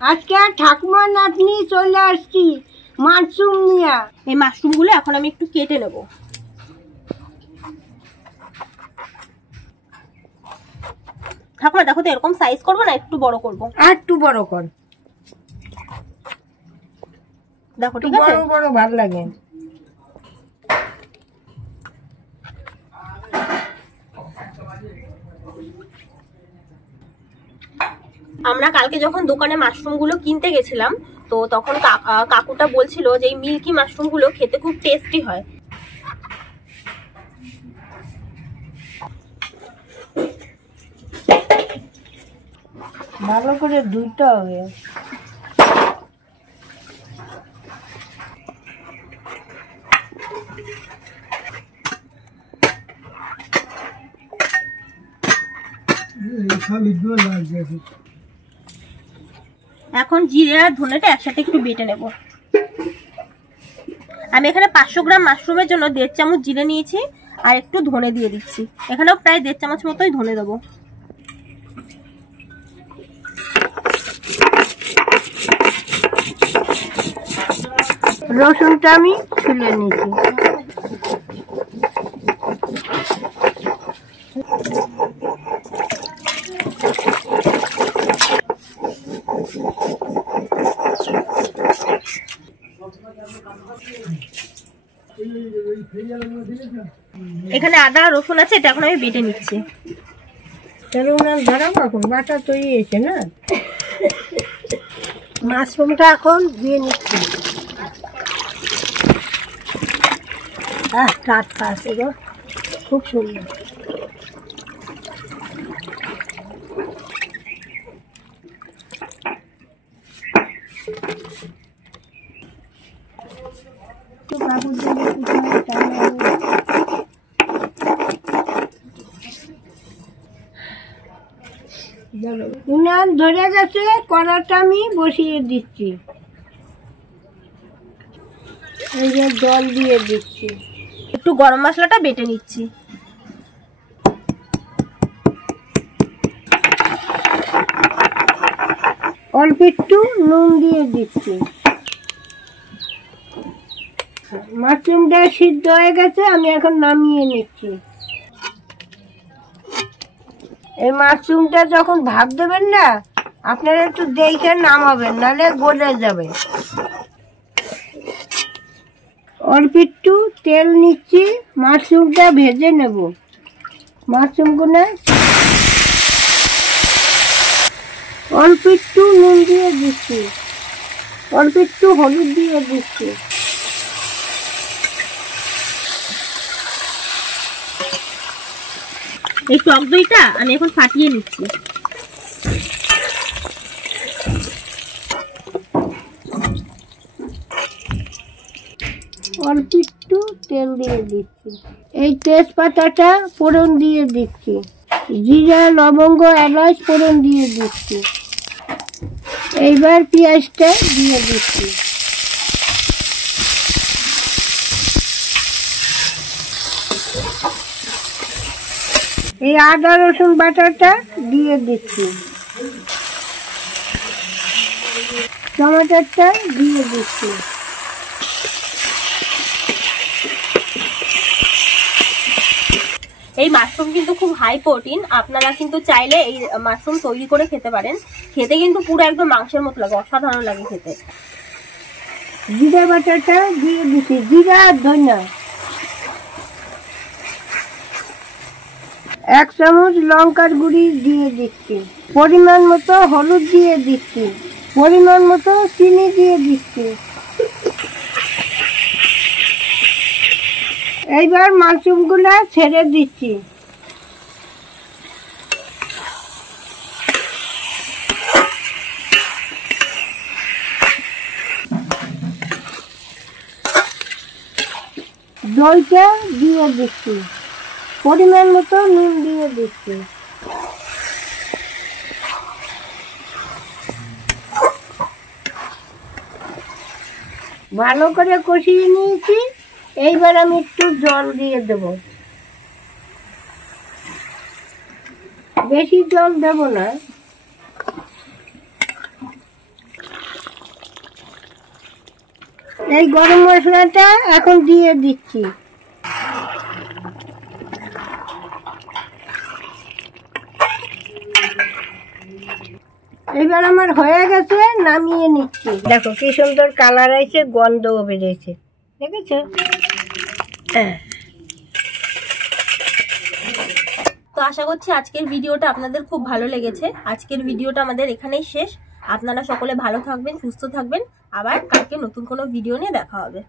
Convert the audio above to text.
আজকে ঠাকুমা নাতনি চলে আসছি মাশরুম নিয়ে। এই মাশরুমগুলো এখন আমি একটু কেটে নেব। ঠাকুমা দেখো তো এরকম সাইজ করবো না একটু বড় করবো? আর একটু বড় কর। দেখো ঠিক আছে, বড় বড় ভালো লাগে। আমরা কালকে যখন দোকানে মাশরুম গুলো কিনতে গেছিলাম তো তখন কাকুটা বলছিল যে এই মিল্কি মাশরুম গুলো খেতে খুব টেস্টি হয়। ভালো করে ধুইতে হবে। এখন জিরে আর ধনেটা একসাথে একটু বেটে নেব। আমি এখানে 500 গ্রাম মাশরুমের জন্য 1.5 চামচ জিরে নিয়েছি আর একটু ধনে দিয়ে দিচ্ছি। এখানেও প্রায় 1.5 চামচ মতোই ধনে দেবো। রসুনটা আমি ছুলে নিয়েছি। এখানে আদা রসুন আছে, এটা এখন আমি বেটে নিচ্ছি। তাহলে ওনার ধরাবো এখন বাটা তৈরি হয়েছে না। মাশরুমটা এখন দিয়ে নিচ্ছি। টাটকা আছে গো, খুব সুন্দর। উনান ধরে গেছে, কড়াটা আমি বসিয়ে দিচ্ছি। এই যে জল দিয়ে দিচ্ছি। একটু গরম মশলাটা বেটে নিচ্ছি। অল্প একটু নুন দিয়ে দিচ্ছি। মাশরুমটা সিদ্ধ হয়ে গেছে, আমি এখন নামিয়ে নিচ্ছি। এই মাশরুমটা যখন ভাপ দেবেন না, আপনারা একটু দেখে নামাবেন, নাহলে গলে যাবে। অল্প একটু তেল নিচ্ছি, মাশরুমটা ভেজে নেব। মাশরুমগুলো অল্প একটু নুন দিয়ে দিচ্ছি, অল্প একটু হলুদ দিয়ে দিচ্ছি। এই টক দইটা আমি এখন ফাটিয়ে নিচ্ছি। অল্প একটু তেল দিয়ে দিচ্ছি। এই তেজপাতাটা ফোড়ন দিয়ে দিচ্ছি। জিরা লবঙ্গ এলাচ ফোড়ন দিয়ে দিচ্ছি। এইবার পেঁয়াজটা দিয়ে দিচ্ছি। এই আদা রসুন বাটাটা দিয়ে দিচ্ছি। টমেটোটা দিয়ে দিচ্ছি। এই মাশরুম কিন্তু খুব হাই প্রোটিন, আপনারা কিন্তু চাইলে এই মাশরুম তৈরি করে খেতে পারেন। খেতে কিন্তু পুরো একদম মাংসের মতো লাগে, অসাধারণ লাগে খেতে। জিরা বাটাটা দিয়ে দিচ্ছি, জিরা আর ধনিয়া। 1 চামচ লঙ্কার গুঁড়ি দিয়ে দিচ্ছি। পরিমাণ মতো হলুদ দিয়ে দিচ্ছি। পরিমাণ মতো চিনি দিয়ে দিচ্ছি। এইবার মাশরুমগুলো ছেড়ে দিচ্ছি। দইটা দিয়ে দিচ্ছি। পরিমাণ মতো নুন দিয়ে দিচ্ছি। ভালো করে কষিয়ে নিয়েছি। এইবার আমি একটু জল দিয়ে দেব। বেশি জল দেব না। এই গরম মশলাটা এখন দিয়ে দিচ্ছি। এবার আমার হয়ে গেছে, নামিয়ে নিচ্ছি। দেখো কি সুন্দর কালার আছে, গন্ধও বেরিয়েছে, দেখেছ? তো আশা করছি আজকের ভিডিওটা আপনাদের খুব ভালো লেগেছে। আজকের ভিডিওটা আমাদের এখানেই শেষ। আপনারা সকলে ভালো থাকবেন, সুস্থ থাকবেন। আবার কালকে নতুন কোনো ভিডিও নিয়ে দেখা হবে।